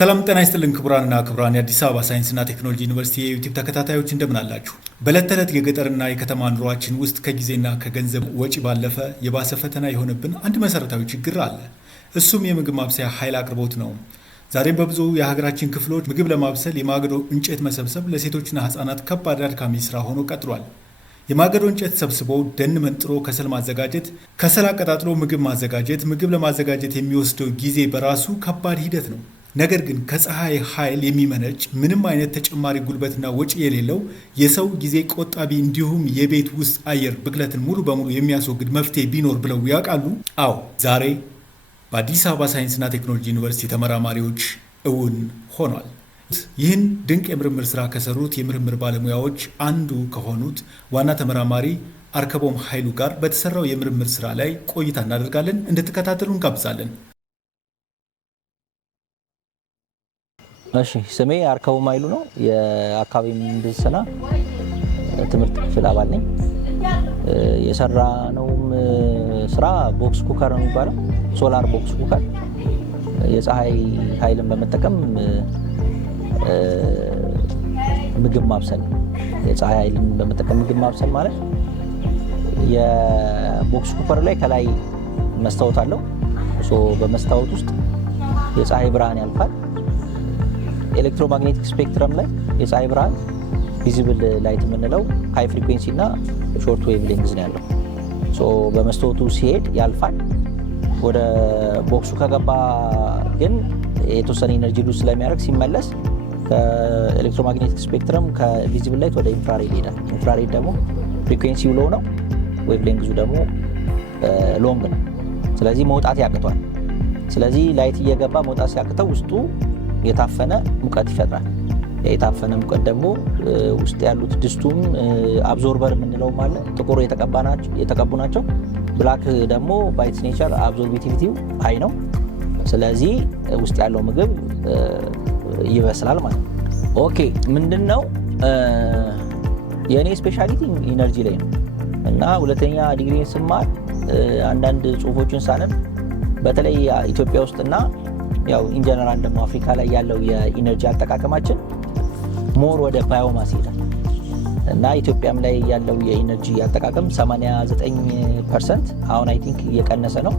ሰላም ጤና ይስጥልን ክቡራንና ክቡራን የአዲስ አበባ ሳይንስና ቴክኖሎጂ ዩኒቨርሲቲ የዩቲዩብ ተከታታዮች እንደምን አላችሁ? በዕለት ተዕለት የገጠርና የከተማ ኑሯችን ውስጥ ከጊዜና ከገንዘብ ወጪ ባለፈ የባሰ ፈተና የሆነብን አንድ መሰረታዊ ችግር አለ። እሱም የምግብ ማብሰያ ኃይል አቅርቦት ነው። ዛሬም በብዙ የሀገራችን ክፍሎች ምግብ ለማብሰል የማገዶ እንጨት መሰብሰብ ለሴቶችና ሕፃናት ከባድ አድካሚ ስራ ሆኖ ቀጥሏል። የማገዶ እንጨት ሰብስቦ ደን መንጥሮ ከሰል ማዘጋጀት፣ ከሰል አቀጣጥሎ ምግብ ማዘጋጀት፣ ምግብ ለማዘጋጀት የሚወስደው ጊዜ በራሱ ከባድ ሂደት ነው። ነገር ግን ከፀሐይ ኃይል የሚመነጭ ምንም አይነት ተጨማሪ ጉልበትና ወጪ የሌለው የሰው ጊዜ ቆጣቢ እንዲሁም የቤት ውስጥ አየር ብክለትን ሙሉ በሙሉ የሚያስወግድ መፍትሄ ቢኖር ብለው ያውቃሉ? አዎ፣ ዛሬ በአዲስ አበባ ሳይንስና ቴክኖሎጂ ዩኒቨርሲቲ ተመራማሪዎች እውን ሆኗል። ይህን ድንቅ የምርምር ስራ ከሰሩት የምርምር ባለሙያዎች አንዱ ከሆኑት ዋና ተመራማሪ አርከቦም ኃይሉ ጋር በተሰራው የምርምር ስራ ላይ ቆይታ እናደርጋለን። እንድትከታተሉ እንጋብዛለን። እሺ፣ ስሜ አርከቦም ኃይሉ ነው። የአካባቢ ምህንድስና ትምህርት ክፍል አባል ነኝ። የሰራነውም ስራ ቦክስ ኩከር ነው የሚባለው። ሶላር ቦክስ ኩከር የፀሐይ ኃይልን በመጠቀም ምግብ ማብሰል። የፀሐይ ኃይልን በመጠቀም ምግብ ማብሰል ማለት የቦክስ ኩከር ላይ ከላይ መስታወት አለው። በመስታወት ውስጥ የፀሐይ ብርሃን ያልፋል። ኤሌክትሮማግኔቲክ ስፔክትረም ላይ የፀሐይ ብርሃን ቪዚብል ላይት የምንለው ሃይ ፍሪኩዌንሲ እና ሾርት ዌቭ ሌንግዝ ነው ያለው። በመስታወቱ ሲሄድ ያልፋል። ወደ ቦክሱ ከገባ ግን የተወሰነ ኢነርጂ ሉዝ ስለሚያደርግ ሲመለስ ከኤሌክትሮማግኔቲክ ስፔክትረም ከቪዚብል ላይት ወደ ኢንፍራሬድ ይሄዳል። ኢንፍራሬድ ደግሞ ፍሪኩዌንሲው ሎው ነው፣ ዌቭ ሌንግዙ ደግሞ ሎንግ ነው። ስለዚህ መውጣት ያቅቷል። ስለዚህ ላይት እየገባ መውጣት ሲያቅተው ውስጡ የታፈነ ሙቀት ይፈጥራል። የታፈነ ሙቀት ደግሞ ውስጥ ያሉት ድስቱም አብዞርበር የምንለው ማለት ጥቁር የተቀቡ ናቸው። ብላክ ደግሞ ባይትስ ኔቸር አብዞርቢቲቪቲው ሃይ ነው። ስለዚህ ውስጥ ያለው ምግብ ይበስላል ማለት ነው። ኦኬ፣ ምንድነው የእኔ ስፔሻሊቲ ኢነርጂ ላይ ነው እና ሁለተኛ ዲግሪ ስማር አንዳንድ ጽሁፎችን ሳነብ በተለይ ኢትዮጵያ ውስጥና ያው ኢንጀነራል ደግሞ አፍሪካ ላይ ያለው የኢነርጂ አጠቃቀማችን ሞር ወደ ባዮማስ ይላል እና ኢትዮጵያም ላይ ያለው የኢነርጂ አጠቃቀም 89% አሁን አይ ቲንክ እየቀነሰ ነው።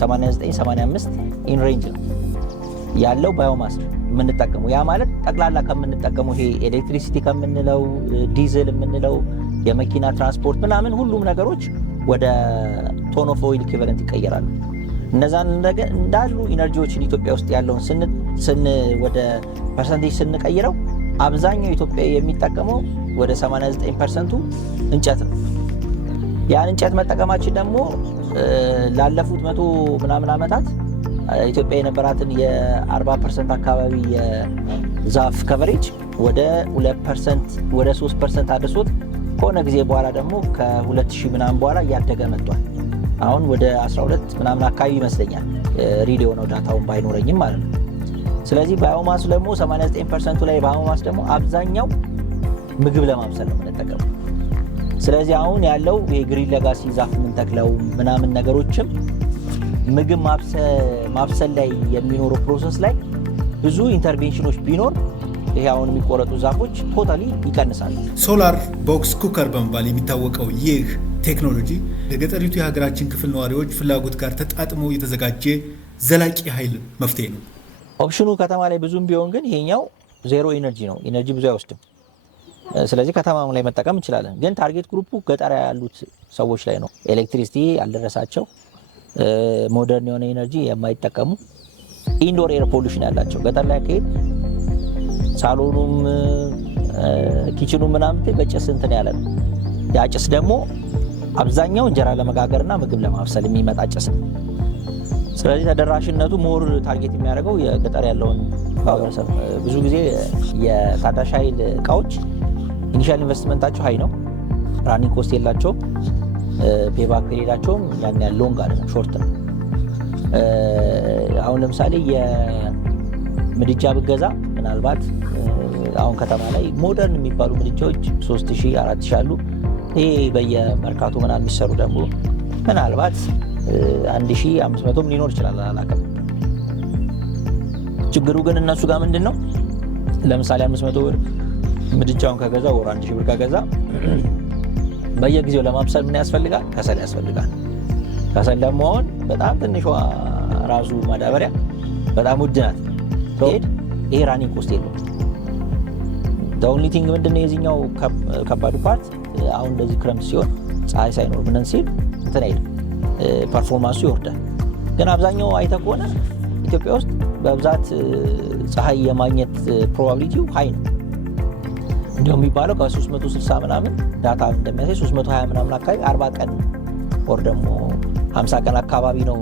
89-85 ኢን ሬንጅ ነው ያለው ባዮማስ የምንጠቀመው። ያ ማለት ጠቅላላ ከምንጠቀመው ይሄ ኤሌክትሪሲቲ ከምንለው ዲዝል የምንለው የመኪና ትራንስፖርት ምናምን ሁሉም ነገሮች ወደ ቶን ኦፍ ኦይል ኢኩቪቫለንት ይቀየራሉ። እነዛን እንዳሉ ኢነርጂዎችን ኢትዮጵያ ውስጥ ያለውን ወደ ፐርሰንቴጅ ስንቀይረው አብዛኛው ኢትዮጵያ የሚጠቀመው ወደ 89% እንጨት ነው። ያን እንጨት መጠቀማችን ደግሞ ላለፉት 100 ምናምን ዓመታት ኢትዮጵያ የነበራትን የ40% አካባቢ የዛፍ ከቨሬጅ ወደ 2% ወደ 3% አድርሶት ከሆነ ጊዜ በኋላ ደግሞ ከ2000 ምናምን በኋላ እያደገ መጥቷል። አሁን ወደ 12 ምናምን አካባቢ ይመስለኛል። ሪል የሆነው ዳታውን ባይኖረኝም ማለት ነው። ስለዚህ ባዮማስ ደግሞ 89% ላይ ባዮማስ ደግሞ አብዛኛው ምግብ ለማብሰል ነው የምንጠቀመው። ስለዚህ አሁን ያለው የግሪን ሌጋሲ ዛፍ የምንተክለው ምናምን ነገሮችም ምግብ ማብሰል ላይ የሚኖረው ፕሮሰስ ላይ ብዙ ኢንተርቬንሽኖች ቢኖር ይሄ አሁን የሚቆረጡ ዛፎች ቶታሊ ይቀንሳሉ። ሶላር ቦክስ ኩከር በመባል የሚታወቀው ይህ ቴክኖሎጂ ለገጠሪቱ የሀገራችን ክፍል ነዋሪዎች ፍላጎት ጋር ተጣጥሞ የተዘጋጀ ዘላቂ ኃይል መፍትሄ ነው። ኦፕሽኑ ከተማ ላይ ብዙም ቢሆን ግን ይሄኛው ዜሮ ኢነርጂ ነው። ኢነርጂ ብዙ አይወስድም። ስለዚህ ከተማም ላይ መጠቀም እንችላለን። ግን ታርጌት ግሩፑ ገጠር ያሉት ሰዎች ላይ ነው። ኤሌክትሪሲቲ ያልደረሳቸው፣ ሞደርን የሆነ ኢነርጂ የማይጠቀሙ፣ ኢንዶር ኤር ፖሉሽን ያላቸው ገጠር ላይ ከሄድ ሳሎኑም ኪችኑም ምናምን በጭስ እንትን ያለ ነው። ያ ጭስ ደግሞ አብዛኛው እንጀራ ለመጋገርና ምግብ ለማብሰል የሚመጣ ጭስ ነው። ስለዚህ ተደራሽነቱ ሞር ታርጌት የሚያደርገው የገጠር ያለውን ማህበረሰብ። ብዙ ጊዜ የታዳሽ ኃይል እቃዎች ኢኒሻል ኢንቨስትመንታቸው ሃይ ነው። ራኒንግ ኮስት የላቸውም። ፔባክ የሌላቸውም። ያን ያህል ሎንግ አይደለም፣ ሾርት ነው። አሁን ለምሳሌ የምድጃ ብገዛ ምናልባት አሁን ከተማ ላይ ሞደርን የሚባሉ ምድጃዎች 3000 4000 አሉ። ይሄ በየመርካቶ ምናምን የሚሰሩ ደግሞ ምናልባት 1500 ሊኖር ይችላል፣ አላውቅም። ችግሩ ግን እነሱ ጋር ምንድን ነው? ለምሳሌ 500 ብር ምድጃውን ከገዛ ወር 1000 ብር ከገዛ በየጊዜው ለማብሰል ምን ያስፈልጋል? ከሰል ያስፈልጋል። ከሰል ደግሞ አሁን በጣም ትንሿ ራሱ ማዳበሪያ በጣም ውድ ናት። ይሄ ራኒንግ ኮስት የለውም። ኦንሊ ቲንግ ምንድነው የዚህኛው ከባዱ ፓርት አሁን እንደዚህ ክረምት ሲሆን ፀሐይ ሳይኖር ምንን ሲል እንትን አይልም፣ ፐርፎርማንሱ ይወርዳል። ግን አብዛኛው አይተህ ከሆነ ኢትዮጵያ ውስጥ በብዛት ፀሐይ የማግኘት ፕሮባቢሊቲው ሀይ ነው። እንዲሁም የሚባለው ከ360 ምናምን ዳታ እንደሚያሳይ 320 ምናምን አካባቢ 40 ቀን ወር ደግሞ 50 ቀን አካባቢ ነው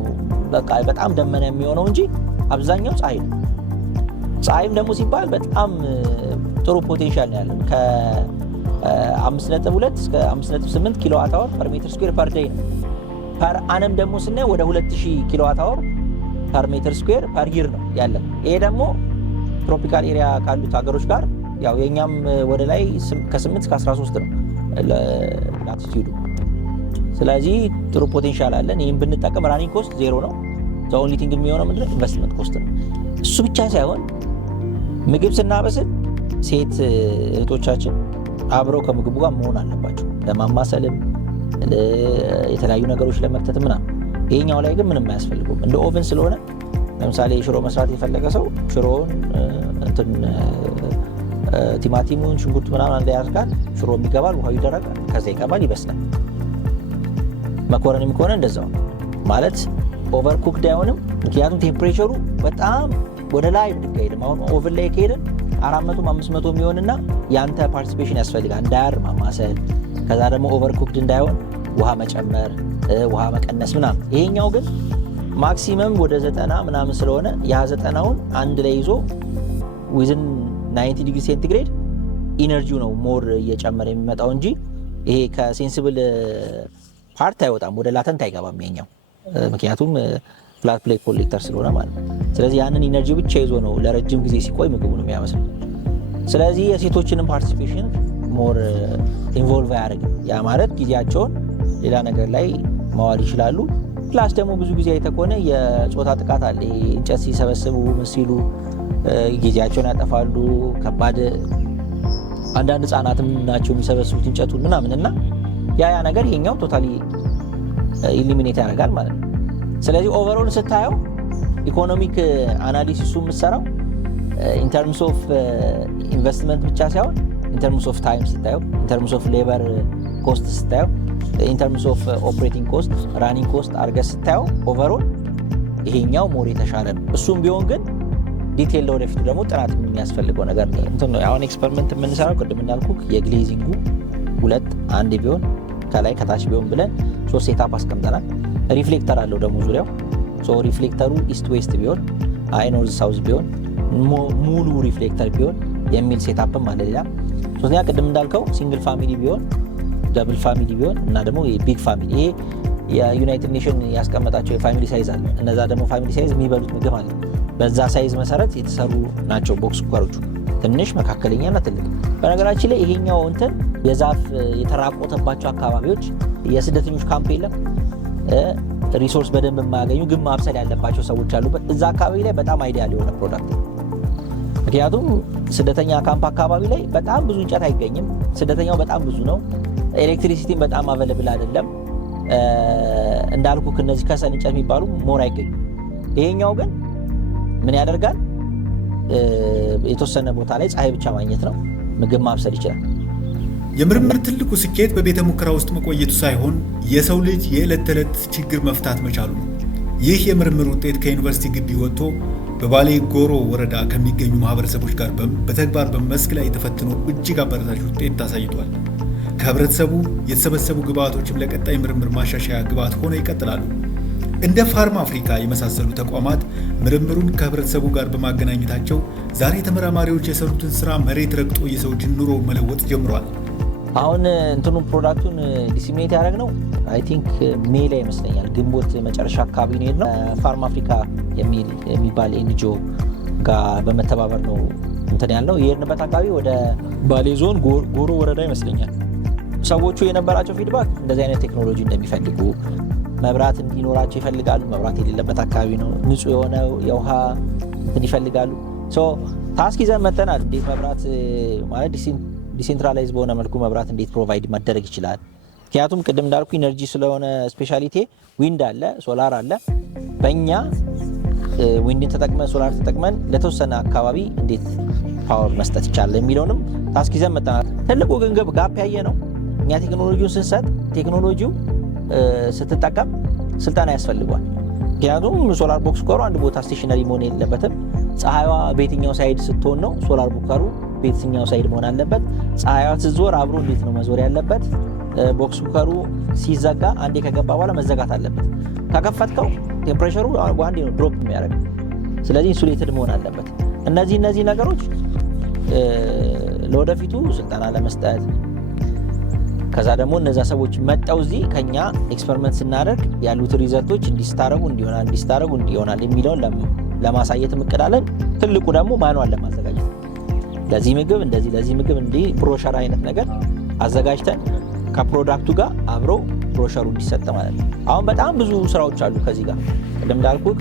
በቃ በጣም ደመና የሚሆነው እንጂ አብዛኛው ፀሐይ ነው። ፀሐይም ደግሞ ሲባል በጣም ጥሩ ፖቴንሻል ነው ያለን። ከ5.2 እስከ 5.8 ኪሎዋት አወር ፐር ሜትር ስኩዌር ፐር ዴይ ነው። ፐር አነም ደግሞ ስናይ ወደ 2000 ኪሎዋት አወር ፐር ሜትር ስኩዌር ፐር ይር ነው ያለን። ይሄ ደግሞ ትሮፒካል ኤሪያ ካሉት ሀገሮች ጋር ያው የኛም ወደ ላይ ከ8 እስከ 13 ነው ላቲቲዩዱ። ስለዚህ ጥሩ ፖቴንሻል አለን። ይህም ብንጠቀም ራኒንግ ኮስት ዜሮ ነው። ኦንሊ ቲንግ የሚሆነው ምንድነው? ኢንቨስትመንት ኮስት ነው። እሱ ብቻ ሳይሆን ምግብ ስናበስል ሴት እህቶቻችን አብረው ከምግቡ ጋር መሆን አለባቸው፣ ለማማሰልም የተለያዩ ነገሮች ለመክተት ምናምን። ይሄኛው ላይ ግን ምንም አያስፈልገውም። እንደ ኦቨን ስለሆነ ለምሳሌ ሽሮ መስራት የፈለገ ሰው ሽሮውን እንትን ቲማቲሙን ሽንኩርት ምናምን አንድ ያርጋል፣ ሽሮ ይገባል፣ ውሃው ይደረጋል፣ ከዛ ይቀባል፣ ይበስላል። መኮረኒም ከሆነ እንደዛው ማለት ኦቨር ኩክድ አይሆንም። ምክንያቱም ቴምፕሬቸሩ በጣም ወደ ላይ እንድትሄድም አሁን ኦቨን ላይ ከሄድን 400-500 የሚሆንና የአንተ ፓርቲሲፔሽን ያስፈልጋል፣ እንዳያር ማማሰል፣ ከዛ ደግሞ ኦቨር ኩክድ እንዳይሆን ውሃ መጨመር፣ ውሃ መቀነስ ምናምን። ይሄኛው ግን ማክሲመም ወደ 90 ምናምን ስለሆነ ያ 90ውን አንድ ላይ ይዞ ዊዝን 90 ዲግሪ ሴንቲግሬድ ኢነርጂው ነው ሞር እየጨመረ የሚመጣው እንጂ ይሄ ከሴንሲብል ፓርት አይወጣም፣ ወደ ላተንት አይገባም ይሄኛው፣ ምክንያቱም ፍላት ፕሌት ኮሌክተር ስለሆነ ማለት ነው። ስለዚህ ያንን ኢነርጂ ብቻ ይዞ ነው ለረጅም ጊዜ ሲቆይ ምግቡን የሚያመስል። ስለዚህ የሴቶችንም ፓርቲሲፔሽን ሞር ኢንቮልቭ አያደርግም። ያ ማለት ጊዜያቸውን ሌላ ነገር ላይ ማዋል ይችላሉ። ፕላስ ደግሞ ብዙ ጊዜ አይተህ ከሆነ የጾታ ጥቃት አለ። እንጨት ሲሰበስቡ ሲሉ ጊዜያቸውን ያጠፋሉ። ከባድ አንዳንድ ህጻናትም ናቸው የሚሰበስቡት እንጨቱን ምናምን እና ያ ነገር ይሄኛው ቶታሊ ኢሊሚኔት ያደርጋል ማለት ነው። ስለዚህ ኦቨርኦል ስታየው ኢኮኖሚክ አናሊሲሱ የምትሰራው ኢንተርምስ ኦፍ ኢንቨስትመንት ብቻ ሳይሆን ኢንተርምስ ኦፍ ታይም ስታየው፣ ኢንተርምስ ኦፍ ሌበር ኮስት ስታየው፣ ኢንተርምስ ኦፍ ኦፕሬቲንግ ኮስት ራኒንግ ኮስት አድርገህ ስታየው ኦቨርኦል ይሄኛው ሞር የተሻለ ነው። እሱም ቢሆን ግን ዲቴል ለወደፊቱ ደግሞ ጥናት የሚያስፈልገው ነገር ነው። አሁን ኤክስፐሪመንት የምንሰራው ቅድም እንዳልኩ የግሌዚንጉ 2 1 ቢሆን ከላይ ከታች ቢሆን ብለን 3 ሴታፕ አስቀምጠናል። ሪፍሌክተር አለው ደግሞ ዙሪያው። ሪፍሌክተሩ ኢስት ዌስት ቢሆን፣ አይ ኖርዝ ሳውዝ ቢሆን፣ ሙሉ ሪፍሌክተር ቢሆን የሚል ሴታፕም አለ። ሌላ ሶስተኛ ቅድም እንዳልከው ሲንግል ፋሚሊ ቢሆን፣ ደብል ፋሚሊ ቢሆን እና ደግሞ ቢግ ፋሚሊ። ይሄ የዩናይትድ ኔሽን ያስቀመጣቸው የፋሚሊ ሳይዝ አለ። እነዛ ደግሞ ፋሚሊ ሳይዝ የሚበሉት ምግብ አለ። በዛ ሳይዝ መሰረት የተሰሩ ናቸው ቦክስ ኩከሮቹ፣ ትንሽ መካከለኛና ትልቅ። በነገራችን ላይ ይሄኛው እንትን የዛፍ የተራቆተባቸው አካባቢዎች የስደተኞች ካምፕ የለም፣ ሪሶርስ በደንብ የማያገኙ ግን ማብሰል ያለባቸው ሰዎች አሉበት። እዛ አካባቢ ላይ በጣም አይዲያል የሆነ ፕሮዳክት ነው። ምክንያቱም ስደተኛ ካምፕ አካባቢ ላይ በጣም ብዙ እንጨት አይገኝም። ስደተኛው በጣም ብዙ ነው። ኤሌክትሪሲቲም በጣም አቬለብል አይደለም። እንዳልኩ እነዚህ ከሰል እንጨት የሚባሉ ሞር አይገኙም። ይሄኛው ግን ምን ያደርጋል? የተወሰነ ቦታ ላይ ፀሐይ ብቻ ማግኘት ነው፣ ምግብ ማብሰል ይችላል። የምርምር ትልቁ ስኬት በቤተ ሙከራ ውስጥ መቆየቱ ሳይሆን የሰው ልጅ የዕለት ተዕለት ችግር መፍታት መቻሉ ነው። ይህ የምርምር ውጤት ከዩኒቨርሲቲ ግቢ ወጥቶ በባሌ ጎሮ ወረዳ ከሚገኙ ማህበረሰቦች ጋር በተግባር በመስክ ላይ ተፈትኖ እጅግ አበረታች ውጤት ታሳይቷል። ከህብረተሰቡ የተሰበሰቡ ግብዓቶችም ለቀጣይ ምርምር ማሻሻያ ግብዓት ሆነው ይቀጥላሉ። እንደ ፋርም አፍሪካ የመሳሰሉ ተቋማት ምርምሩን ከህብረተሰቡ ጋር በማገናኘታቸው ዛሬ ተመራማሪዎች የሰሩትን ስራ መሬት ረግጦ የሰዎችን ኑሮ መለወጥ ጀምሯል። አሁን እንትኑ ፕሮዳክቱን ዲሲሚኔት ያደረግነው አይ ቲንክ ሜይ ላይ ይመስለኛል፣ ግንቦት መጨረሻ አካባቢ ነው የሄድነው። ፋርም አፍሪካ የሚባል ኤንጂኦ ጋር በመተባበር ነው እንትን ያልነው። የሄድንበት አካባቢ ወደ ባሌ ዞን ጎሮ ወረዳ ይመስለኛል። ሰዎቹ የነበራቸው ፊድባክ እንደዚህ አይነት ቴክኖሎጂ እንደሚፈልጉ፣ መብራት እንዲኖራቸው ይፈልጋሉ። መብራት የሌለበት አካባቢ ነው። ንጹህ የሆነ የውሃ ይፈልጋሉ። ታስክ ይዘን መጥተናል። እንዴት መብራት ማለት ዲሴንትራላይዝ በሆነ መልኩ መብራት እንዴት ፕሮቫይድ መደረግ ይችላል? ምክንያቱም ቅድም እንዳልኩ ኢነርጂ ስለሆነ ስፔሻሊቲ ዊንድ አለ፣ ሶላር አለ። በእኛ ዊንድን ተጠቅመን ሶላር ተጠቅመን ለተወሰነ አካባቢ እንዴት ፓወር መስጠት ይቻላል የሚለውንም ታስክ ይዘን መጥተናል። ትልቁ ግን ጋፕ ያየ ነው እኛ ቴክኖሎጂውን ስንሰጥ ቴክኖሎጂው ስትጠቀም ስልጠና ያስፈልጓል። ምክንያቱም ሶላር ቦክስ ኮሩ አንድ ቦታ ስቴሽነሪ መሆን የለበትም። ፀሐይዋ በየትኛው ሳይድ ስትሆን ነው ሶላር ቦክሰሩ በየትኛው ሳይድ መሆን አለበት። ፀሐይዋ ስትዞር አብሮ እንዴት ነው መዞር ያለበት። ቦክስ ኩከሩ ሲዘጋ አንዴ ከገባ በኋላ መዘጋት አለበት። ከከፈትከው ቴምፕሬቸሩ አንዴ ነው ድሮፕ የሚያደርግ። ስለዚህ ኢንሱሌትድ መሆን አለበት። እነዚህ ነገሮች ለወደፊቱ ስልጠና ለመስጠት ከዛ ደግሞ እነዛ ሰዎች መጣው እዚህ ከኛ ኤክስፐሪመንት ስናደርግ ያሉት ሪዘልቶች እንዲስታረጉ እንዲሆናል የሚለውን ለማሳየት እንቀዳለን። ትልቁ ደግሞ ማኑዋል ለማዘጋጀት ለዚህ ምግብ እንደዚህ ለዚህ ምግብ እንዲህ ብሮሸር አይነት ነገር አዘጋጅተን ከፕሮዳክቱ ጋር አብሮ ብሮሸሩ እንዲሰጥ ማለት ነው። አሁን በጣም ብዙ ስራዎች አሉ ከዚህ ጋር ቅድም እንዳልኩት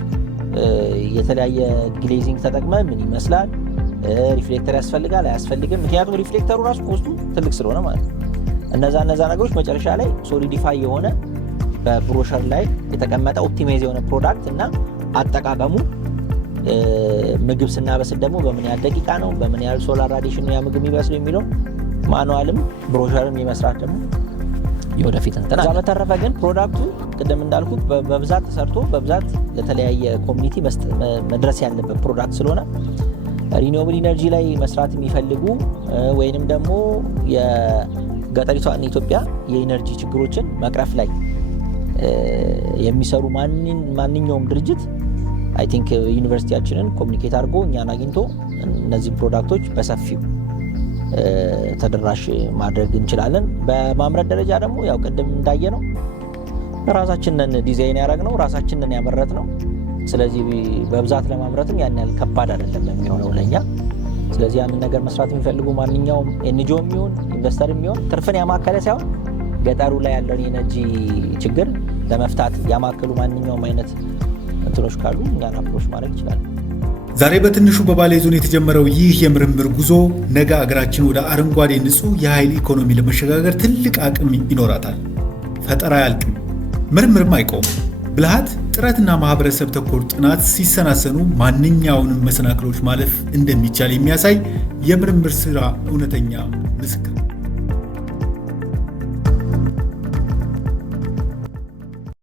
የተለያየ ግሌዚንግ ተጠቅመ ምን ይመስላል፣ ሪፍሌክተር ያስፈልጋል አያስፈልግም። ምክንያቱም ሪፍሌክተሩ ራሱ ኮስቱ ትልቅ ስለሆነ ማለት ነው። እነዛ ነገሮች መጨረሻ ላይ ሶሊዲፋይ የሆነ በብሮሸር ላይ የተቀመጠ ኦፕቲማይዝ የሆነ ፕሮዳክት እና አጠቃቀሙ ምግብ ስናበስል ደግሞ በምን ያህል ደቂቃ ነው በምን ያህል ሶላር ራዲሽን ያ ምግብ የሚበስለው የሚለው ማኑዋልም ብሮሸርም የመስራት ደግሞ የወደፊት እንትና። እዛ በተረፈ ግን ፕሮዳክቱ ቅድም እንዳልኩት በብዛት ተሰርቶ በብዛት ለተለያየ ኮሚኒቲ መድረስ ያለበት ፕሮዳክት ስለሆነ ሪኒውብል ኢነርጂ ላይ መስራት የሚፈልጉ ወይንም ደግሞ የገጠሪቷን ኢትዮጵያ የኢነርጂ ችግሮችን መቅረፍ ላይ የሚሰሩ ማንኛውም ድርጅት አይ ቲንክ ዩኒቨርሲቲያችንን ኮሚኒኬት አድርጎ እኛን አግኝቶ እነዚህ ፕሮዳክቶች በሰፊው ተደራሽ ማድረግ እንችላለን። በማምረት ደረጃ ደግሞ ያው ቅድም እንዳየ ነው ራሳችንን ዲዛይን ያደረግነው ራሳችንን ያመረትነው። ስለዚህ በብዛት ለማምረትም ያን ያህል ከባድ አይደለም የሚሆነው ለኛ። ስለዚህ ያንን ነገር መስራት የሚፈልጉ ማንኛውም ኤንጂኦ የሚሆን ኢንቨስተር የሚሆን ትርፍን ያማከለ ሳይሆን ገጠሩ ላይ ያለውን የኤነርጂ ችግር ለመፍታት ያማከሉ ማንኛውም አይነት እንትኖች ካሉ እኛን አፕሮች ማድረግ ይችላል። ዛሬ በትንሹ በባሌ ዞን የተጀመረው ይህ የምርምር ጉዞ ነገ አገራችን ወደ አረንጓዴ ንጹህ የኃይል ኢኮኖሚ ለመሸጋገር ትልቅ አቅም ይኖራታል። ፈጠራ አያልቅም፣ ምርምርም አይቆም። ብልሃት፣ ጥረትና ማህበረሰብ ተኮር ጥናት ሲሰናሰኑ ማንኛውንም መሰናክሎች ማለፍ እንደሚቻል የሚያሳይ የምርምር ስራ እውነተኛ ምስክር